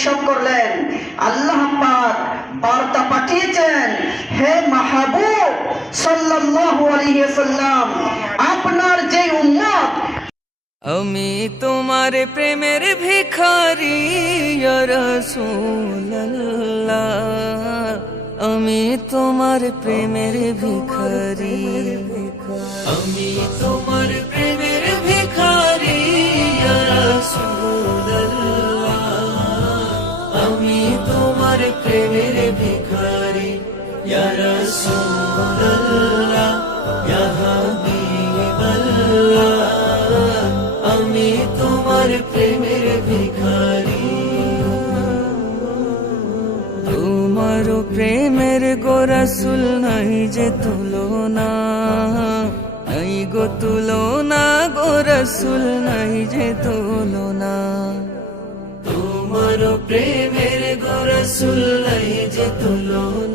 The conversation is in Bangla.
ইরশাদ করলেন, আল্লাহ পাক বার্তা পাঠিয়েছেন, হে মাহবুব সাল্লাল্লাহু আলাইহি ওয়াসাল্লাম, আপনার যে উম্মত, আমি তোমার প্রেমের ভিখারি ইয়া রাসূলুল্লাহ, আমি তোমার প্রেমের ভিখারি, আমি তোমার প্রেমের ভিখারি ইয়া রাসূলুল্লাহ, আমি তোমার প্রেমের ভিখারি ইয়া রাসূলুল্লাহ, ইয়া হাবিবাল্লাহ, আমি তোমার প্রেমের ভিখারি। তোমার প্রেমের গো রাসূল নাই যে তুলনা, নাই গো তুলনা, গো রাসূল নাই যে তুলনা। তোমার প্রেমের গো রাসূল নাই যে তুলনা,